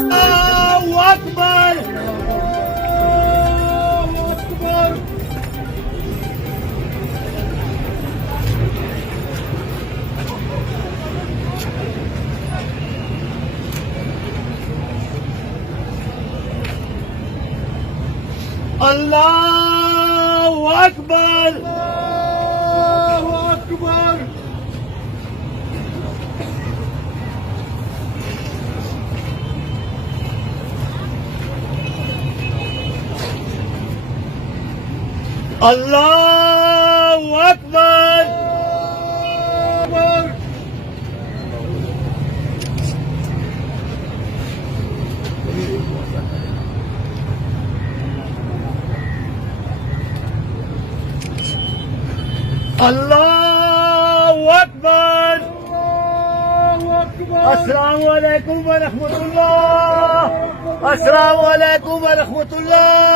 الله أكبر. الله أكبر. الله أكبر. الله أكبر. الله أكبر. الله أكبر. الله أكبر. السلام عليكم ورحمة الله. السلام عليكم ورحمة الله.